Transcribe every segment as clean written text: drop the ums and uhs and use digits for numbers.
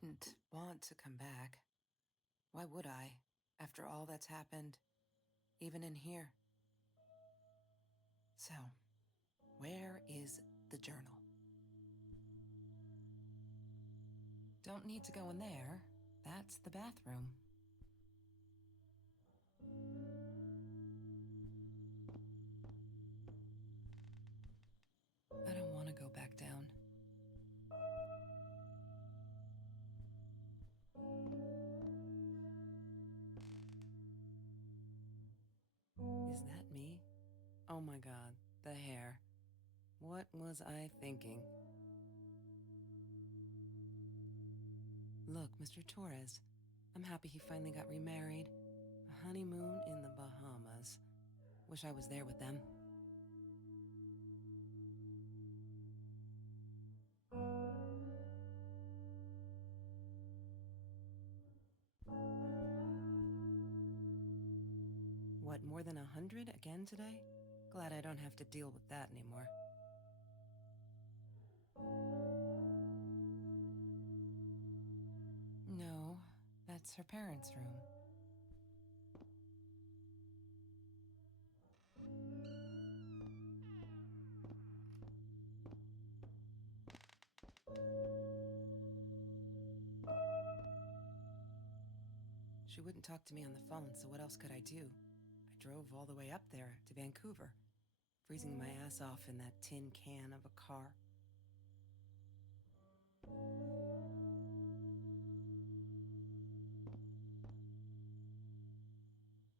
didn't want to come back. Why would I, after all that's happened, even in here? So, where is the journal? Don't need to go in there. That's the bathroom. I don't want to go back down. Is that me? Oh my god, the hair. What was I thinking? Look, Mr. Torres, I'm happy he finally got remarried. A honeymoon in the Bahamas. Wish I was there with them. What, more than 100 again today? Glad I don't have to deal with that anymore. No, that's her parents' room. She wouldn't talk to me on the phone, so what else could I do? I drove all the way up there to Vancouver, freezing my ass off in that tin can of a car.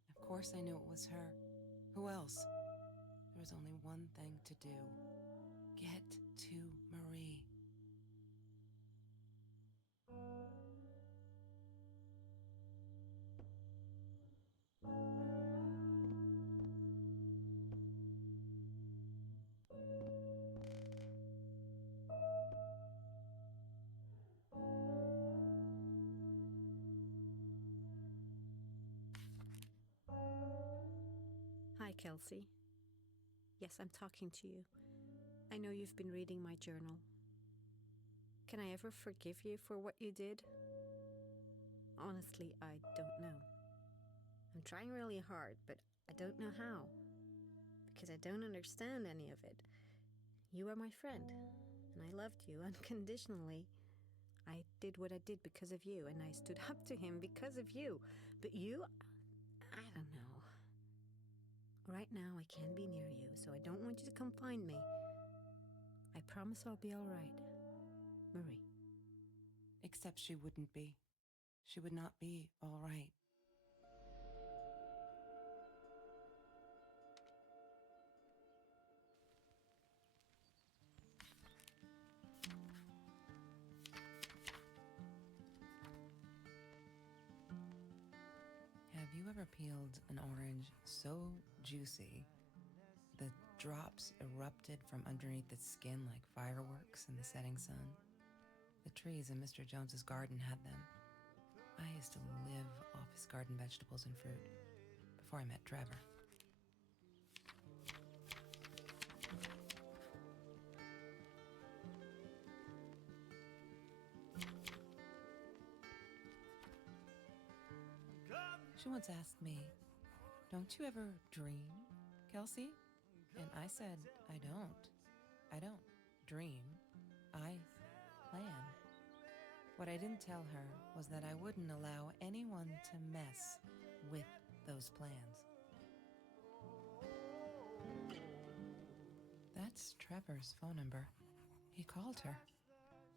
Of course I knew it was her. Who else? There was only one thing to do. Get to Marie. Hi, Kelsey. Yes, I'm talking to you. I know you've been reading my journal. Can I ever forgive you for what you did? Honestly, I don't know. I'm trying really hard, but I don't know how. Because I don't understand any of it. You are my friend, and I loved you unconditionally. I did what I did because of you, and I stood up to him because of you. But you, I don't know. Right now, I can't be near you, so I don't want you to come find me. I promise I'll be all right. Marie. Except she wouldn't be. She would not be all right. Have you ever peeled an orange so juicy the drops erupted from underneath its skin like fireworks in the setting sun? The trees in Mr. Jones's garden had them. I used to live off his garden vegetables and fruit before I met Trevor. She once asked me, "Don't you ever dream, Kelsey?" And I said, I don't. I don't dream. I plan. What I didn't tell her was that I wouldn't allow anyone to mess with those plans. That's Trevor's phone number. He called her.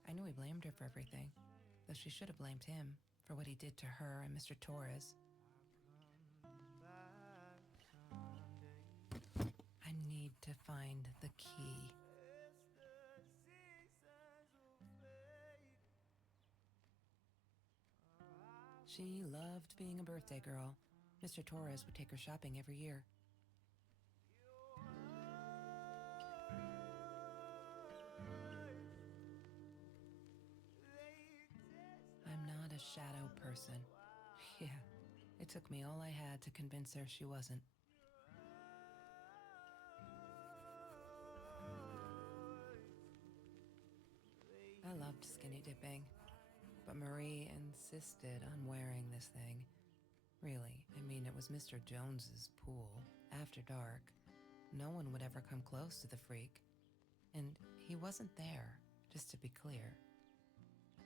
I knew he blamed her for everything, though she should have blamed him for what he did to her and Mr. Torres. I need to find the key. She loved being a birthday girl. Mr. Torres would take her shopping every year. I'm not a shadow person. Yeah, it took me all I had to convince her she wasn't. I loved skinny dipping. but Marie insisted on wearing this thing. Really, I mean, it was Mr. Jones's pool, after dark. No one would ever come close to the freak. And he wasn't there, just to be clear.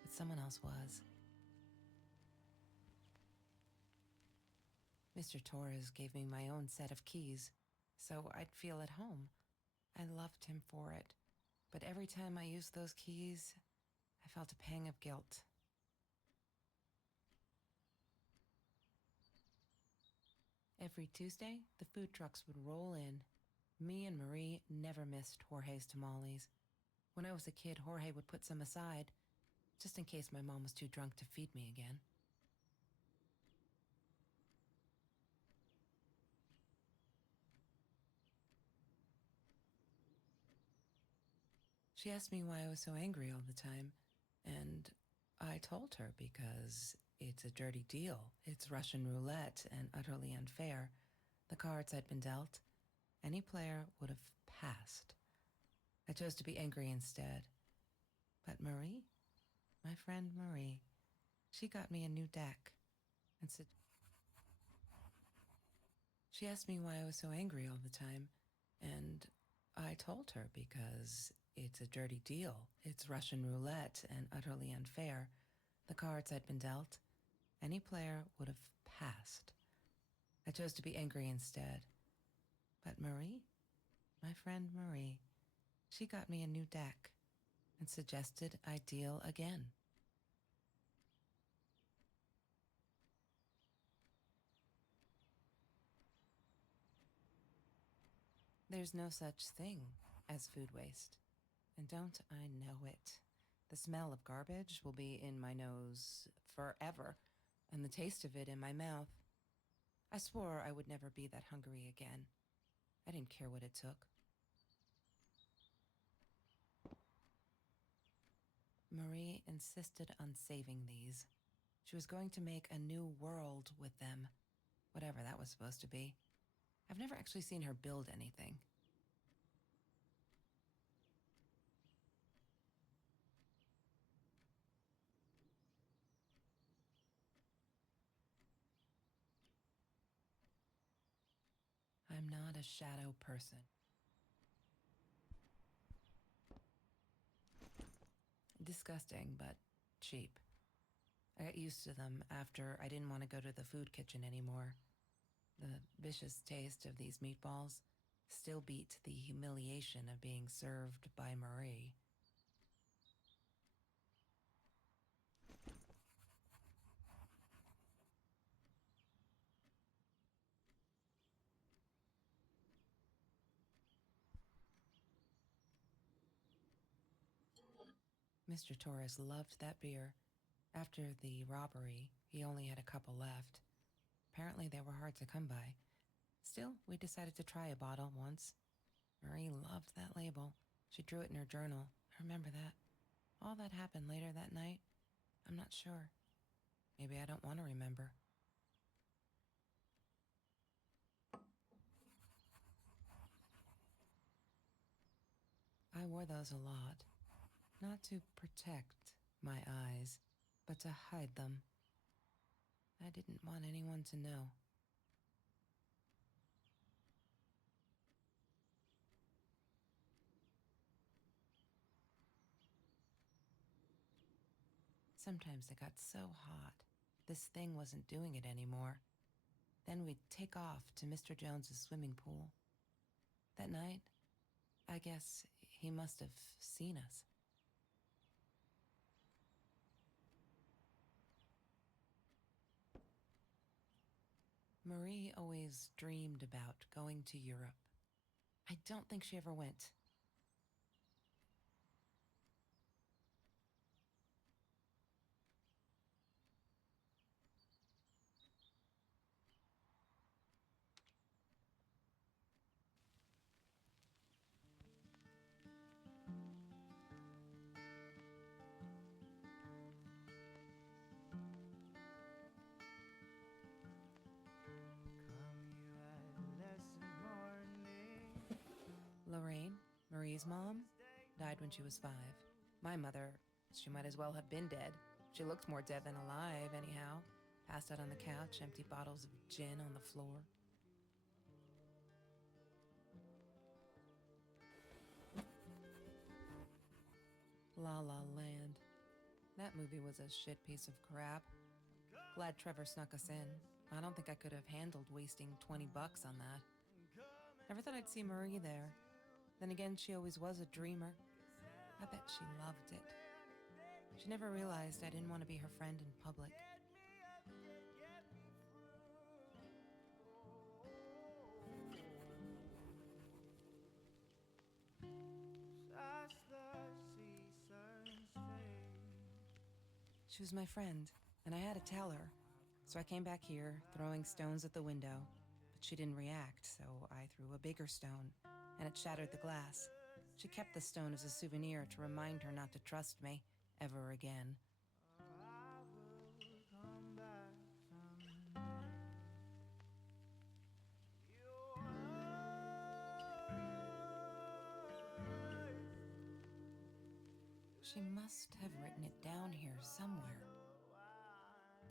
But someone else was. Mr. Torres gave me my own set of keys, so I'd feel at home. I loved him for it, but every time I used those keys, I felt a pang of guilt. Every Tuesday, the food trucks would roll in. Me and Marie never missed Jorge's tamales. When I was a kid, Jorge would put some aside, just in case my mom was too drunk to feed me again. She asked me why I was so angry all the time, and I told her because it's a dirty deal. It's Russian roulette and utterly unfair. The cards I'd been dealt, any player would have passed. I chose to be angry instead. But Marie, my friend Marie, she got me a new deck and said, she asked me why I was so angry all the time, and I told her because it's a dirty deal. It's Russian roulette and utterly unfair. The cards I'd been dealt, any player would have passed. I chose to be angry instead. But Marie, my friend Marie, she got me a new deck and suggested I deal again. There's no such thing as food waste. And don't I know it? The smell of garbage will be in my nose forever, and the taste of it in my mouth. I swore I would never be that hungry again. I didn't care what it took. Marie insisted on saving these. She was going to make a new world with them, whatever that was supposed to be. I've never actually seen her build anything. I'm not a shadow person. Disgusting, but cheap. I got used to them after I didn't want to go to the food kitchen anymore. The vicious taste of these meatballs still beat the humiliation of being served by Marie. Mr. Torres loved that beer. After the robbery, he only had a couple left. Apparently, they were hard to come by. Still, we decided to try a bottle once. Marie loved that label. She drew it in her journal. I remember that. All that happened later that night, I'm not sure. Maybe I don't want to remember. I wore those a lot. Not to protect my eyes, but to hide them. I didn't want anyone to know. Sometimes it got so hot, this thing wasn't doing it anymore. Then we'd take off to Mr. Jones's swimming pool. That night, I guess he must have seen us. Marie always dreamed about going to Europe. I don't think she ever went. Lorraine, Marie's mom, died when she was 5. My mother, she might as well have been dead. She looked more dead than alive, anyhow. Passed out on the couch, empty bottles of gin on the floor. La La Land. That movie was a shit piece of crap. Glad Trevor snuck us in. I don't think I could have handled wasting $20 on that. Never thought I'd see Marie there. Then again, she always was a dreamer. I bet she loved it. She never realized I didn't want to be her friend in public. She was my friend, and I had to tell her. So I came back here, throwing stones at the window. But she didn't react, so I threw a bigger stone, and it shattered the glass. She kept the stone as a souvenir to remind her not to trust me ever again. She must have written it down here somewhere.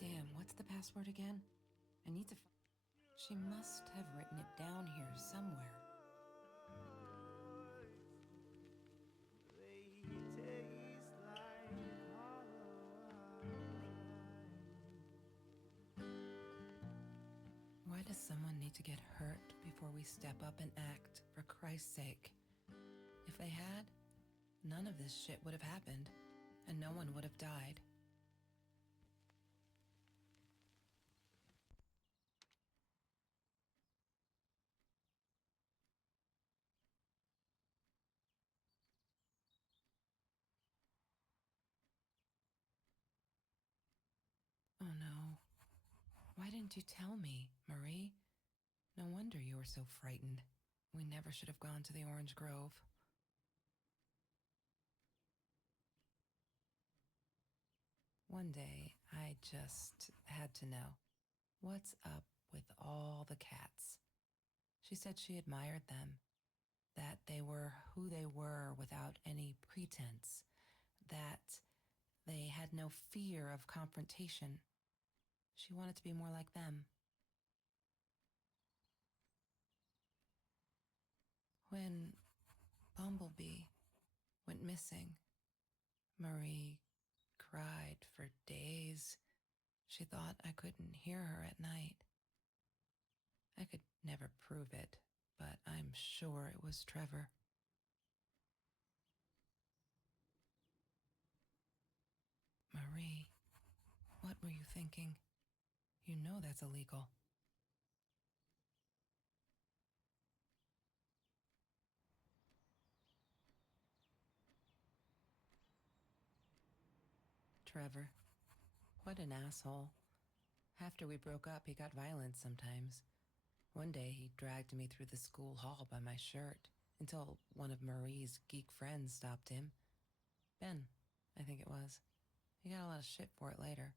Damn, what's the password again? I need to. She must have written it down here somewhere. Why does someone need to get hurt before we step up and act, for Christ's sake? If they had, none of this shit would have happened, and no one would have died. Oh no. Why didn't you tell me, Marie? No wonder you were so frightened. We never should have gone to the Orange Grove. One day, I just had to know. What's up with all the cats? She said she admired them, that they were who they were without any pretense, that they had no fear of confrontation. She wanted to be more like them. When Bumblebee went missing, Marie cried for days. She thought I couldn't hear her at night. I could never prove it, but I'm sure it was Trevor. Marie, what were you thinking? You know that's illegal. Trevor. What an asshole. After we broke up, he got violent sometimes. One day, he dragged me through the school hall by my shirt until one of Marie's geek friends stopped him. Ben, I think it was. He got a lot of shit for it later.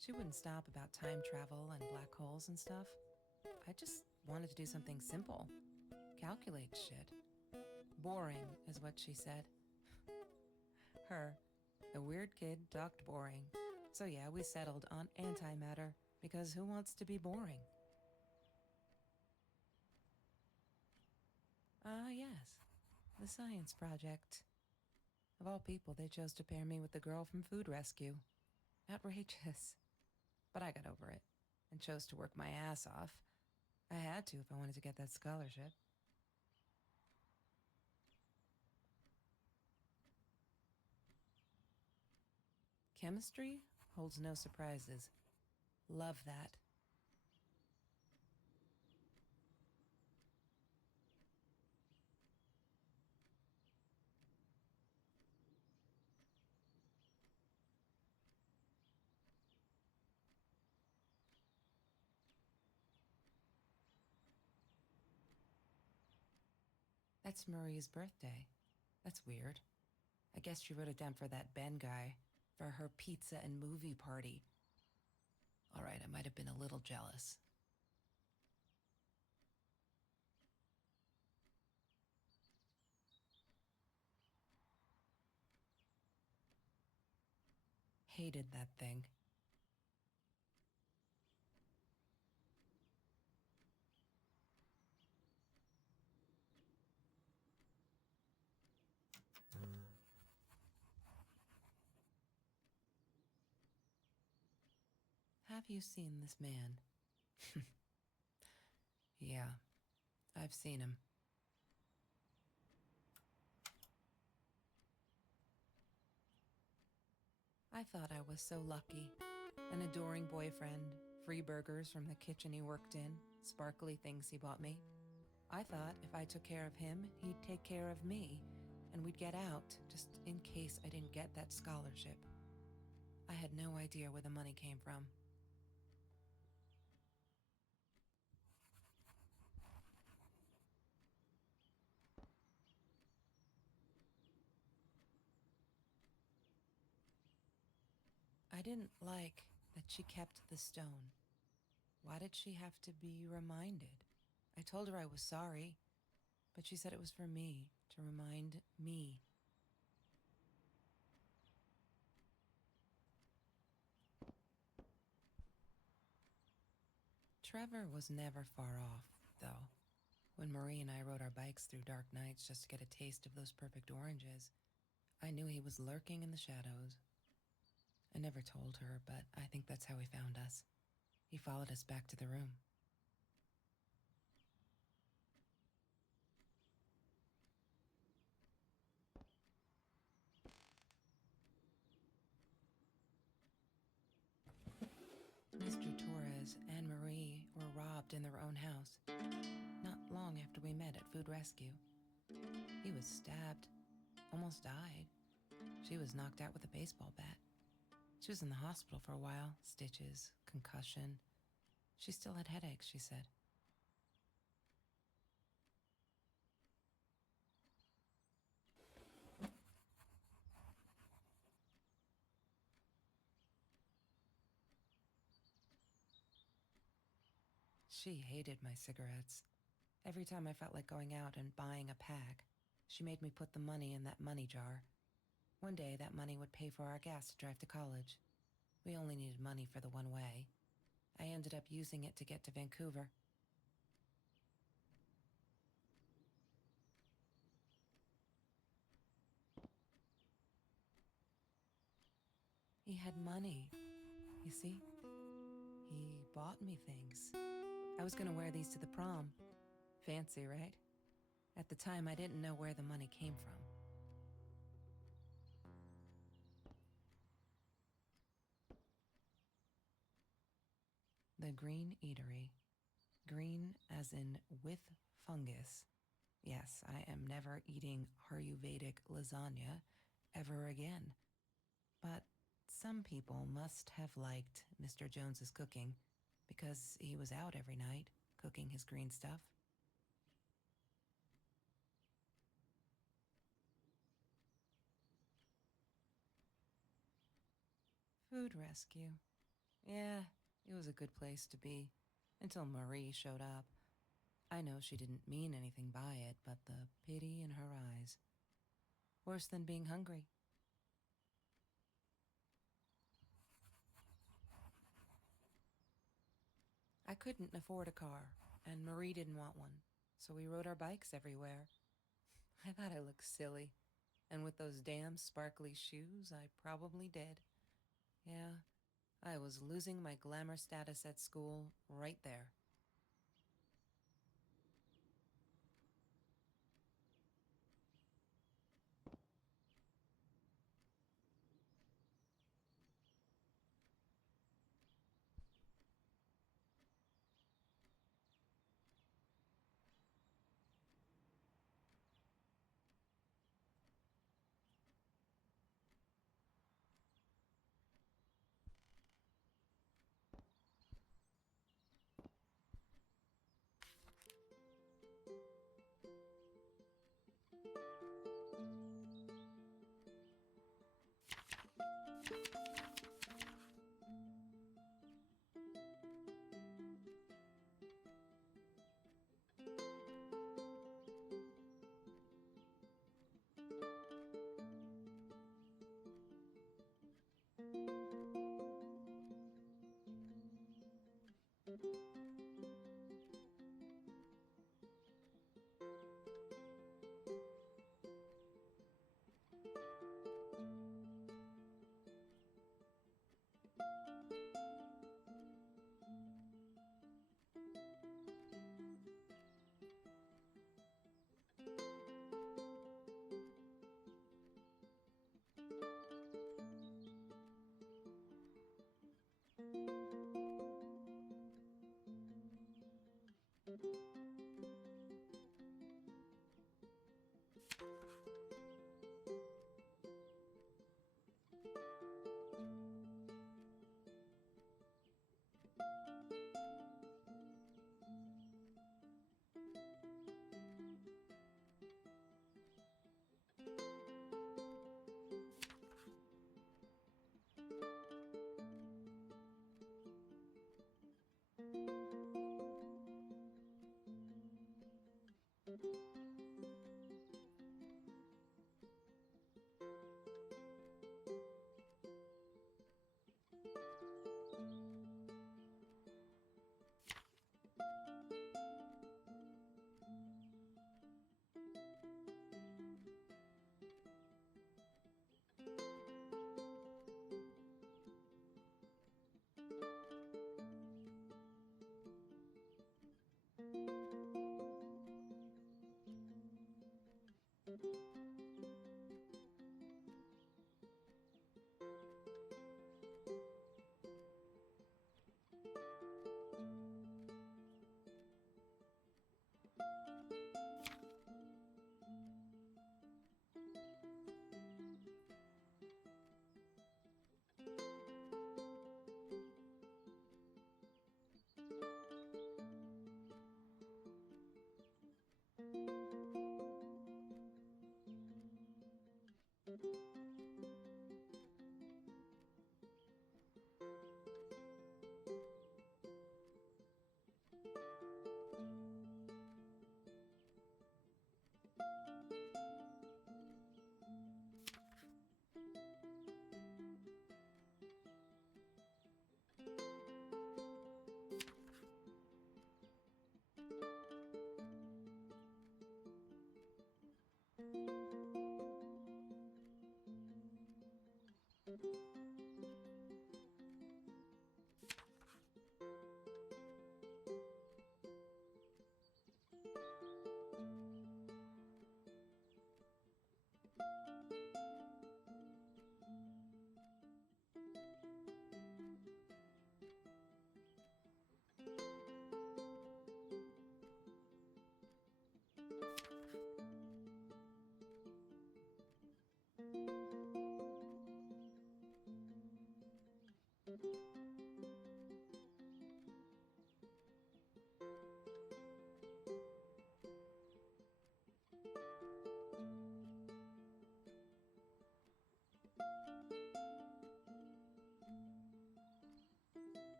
She wouldn't stop about time travel and black holes and stuff. I just wanted to do something simple. Calculate shit. Boring is what she said. Her, the weird kid, talked boring. So yeah, we settled on antimatter, because who wants to be boring? Ah, yes. The science project. Of all people, they chose to pair me with the girl from Food Rescue. Outrageous. But I got over it and chose to work my ass off. I had to if I wanted to get that scholarship. Chemistry holds no surprises. Love that. That's Marie's birthday. That's weird. I guess she wrote it down for that Ben guy, for her pizza and movie party. All right, I might have been a little jealous. Hated that thing. Have you seen this man? Yeah, I've seen him. I thought I was so lucky. An adoring boyfriend, free burgers from the kitchen he worked in, sparkly things he bought me. I thought if I took care of him, he'd take care of me, and we'd get out, just in case I didn't get that scholarship. I had no idea where the money came from. I didn't like that she kept the stone. Why did she have to be reminded? I told her I was sorry, but she said it was for me, to remind me. Trevor was never far off, though. When Marie and I rode our bikes through dark nights just to get a taste of those perfect oranges, I knew he was lurking in the shadows. I never told her, but I think that's how he found us. He followed us back to the room. Mr. Torres and Marie were robbed in their own house, not long after we met at Food Rescue. He was stabbed, almost died. She was knocked out with a baseball bat. She was in the hospital for a while, stitches, concussion. She still had headaches, she said. She hated my cigarettes. Every time I felt like going out and buying a pack, she made me put the money in that money jar. One day, that money would pay for our gas to drive to college. We only needed money for the one way. I ended up using it to get to Vancouver. He had money, you see? He bought me things. I was gonna wear these to the prom. Fancy, right? At the time, I didn't know where the money came from. The Green Eatery. Green as in with fungus. Yes, I am never eating Ayurvedic lasagna ever again. But some people must have liked Mr. Jones's cooking because he was out every night cooking his green stuff. Food rescue. Yeah, it was a good place to be until Marie showed up. I know she didn't mean anything by it, but the pity in her eyes. Worse than being hungry. I couldn't afford a car, and Marie didn't want one, so we rode our bikes everywhere. I thought I looked silly, and with those damn sparkly shoes, I probably did. Yeah, I was losing my glamour status at school right there.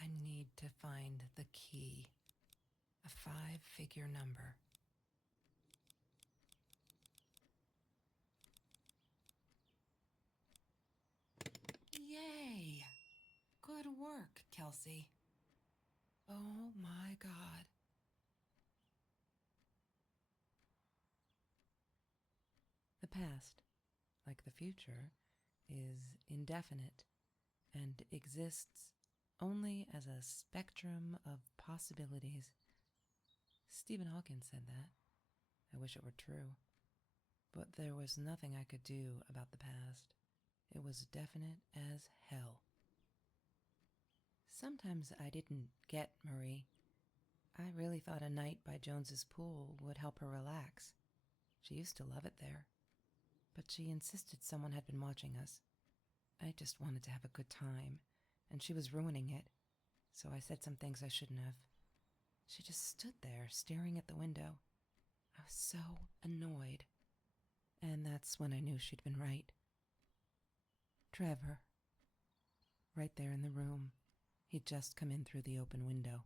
I need to find the key, a 5-figure number. Yay! Good work, Kelsey. Oh my God. The past, like the future, is indefinite and exists only as a spectrum of possibilities. Stephen Hawking said that. I wish it were true. But there was nothing I could do about the past. It was definite as hell. Sometimes I didn't get Marie. I really thought a night by Jones's pool would help her relax. She used to love it there. But she insisted someone had been watching us. I just wanted to have a good time, and she was ruining it, so I said some things I shouldn't have. She just stood there, staring at the window. I was so annoyed. And that's when I knew she'd been right. Trevor. Right there in the room. He'd just come in through the open window.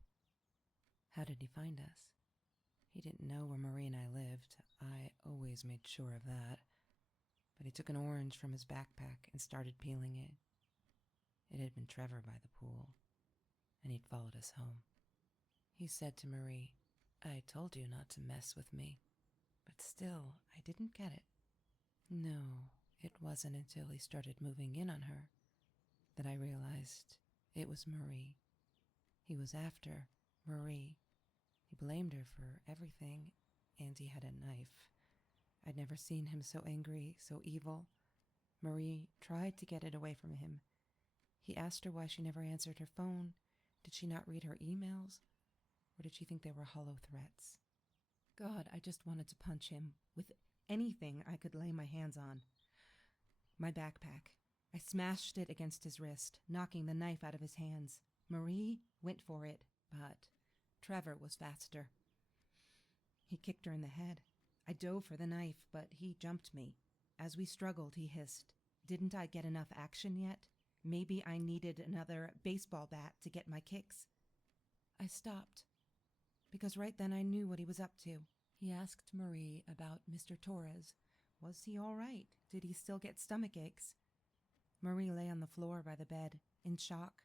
How did he find us? He didn't know where Marie and I lived. I always made sure of that. But he took an orange from his backpack and started peeling it. It had been Trevor by the pool, and he'd followed us home. He said to Marie, "I told you not to mess with me." But still, I didn't get it. No, it wasn't until he started moving in on her that I realized it was Marie. He was after Marie. He blamed her for everything, and he had a knife. I'd never seen him so angry, so evil. Marie tried to get it away from him. He asked her why she never answered her phone. Did she not read her emails? Or did she think they were hollow threats? God, I just wanted to punch him with anything I could lay my hands on. My backpack. I smashed it against his wrist, knocking the knife out of his hands. Marie went for it, but Trevor was faster. He kicked her in the head. I dove for the knife, but he jumped me. As we struggled, he hissed, "Didn't I get enough action yet? Maybe I needed another baseball bat to get my kicks." I stopped, because right then I knew what he was up to. He asked Marie about Mr. Torres. Was he all right? Did he still get stomach aches? Marie lay on the floor by the bed, in shock.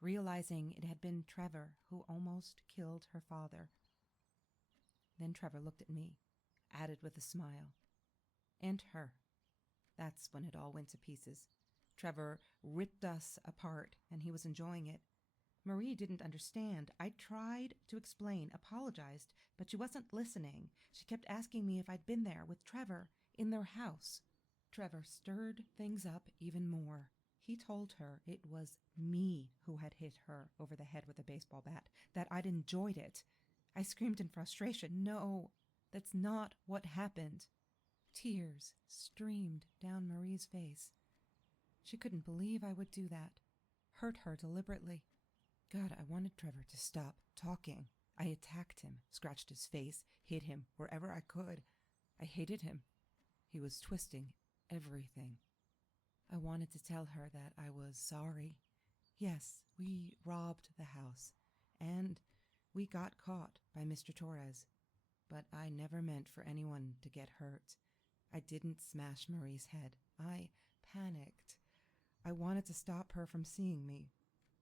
realizing it had been Trevor who almost killed her father. Then Trevor looked at me, added with a smile. And her. That's when it all went to pieces. Trevor ripped us apart, and he was enjoying it. Marie didn't understand. I tried to explain, apologized, but she wasn't listening. She kept asking me if I'd been there with Trevor in their house. Trevor stirred things up even more. He told her it was me who had hit her over the head with a baseball bat, that I'd enjoyed it. I screamed in frustration, "No, that's not what happened." Tears streamed down Marie's face. She couldn't believe I would do that, hurt her deliberately. God, I wanted Trevor to stop talking. I attacked him, scratched his face, hit him wherever I could. I hated him. He was twisting everything. I wanted to tell her that I was sorry. Yes, we robbed the house, and we got caught by Mr. Torres, but I never meant for anyone to get hurt. I didn't smash Marie's head. I panicked. I wanted to stop her from seeing me.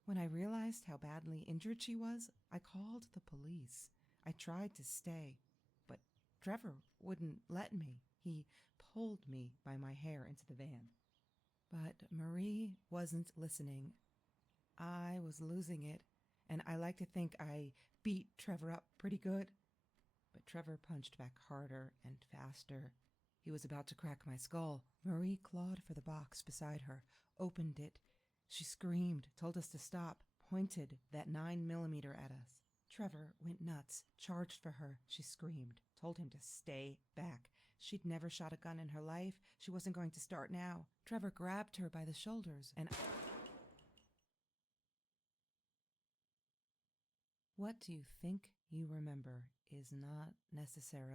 When I realized how badly injured she was, I called the police. I tried to stay, but Trevor wouldn't let me. He pulled me by my hair into the van. But Marie wasn't listening. I was losing it, and I like to think I beat Trevor up pretty good. But Trevor punched back harder and faster. He was about to crack my skull. Marie clawed for the box beside her, opened it. She screamed, told us to stop, pointed that 9mm at us. Trevor went nuts, charged for her. She screamed, told him to stay back. She'd never shot a gun in her life. She wasn't going to start now. Trevor grabbed her by the shoulders and... What you think you remember is not necessarily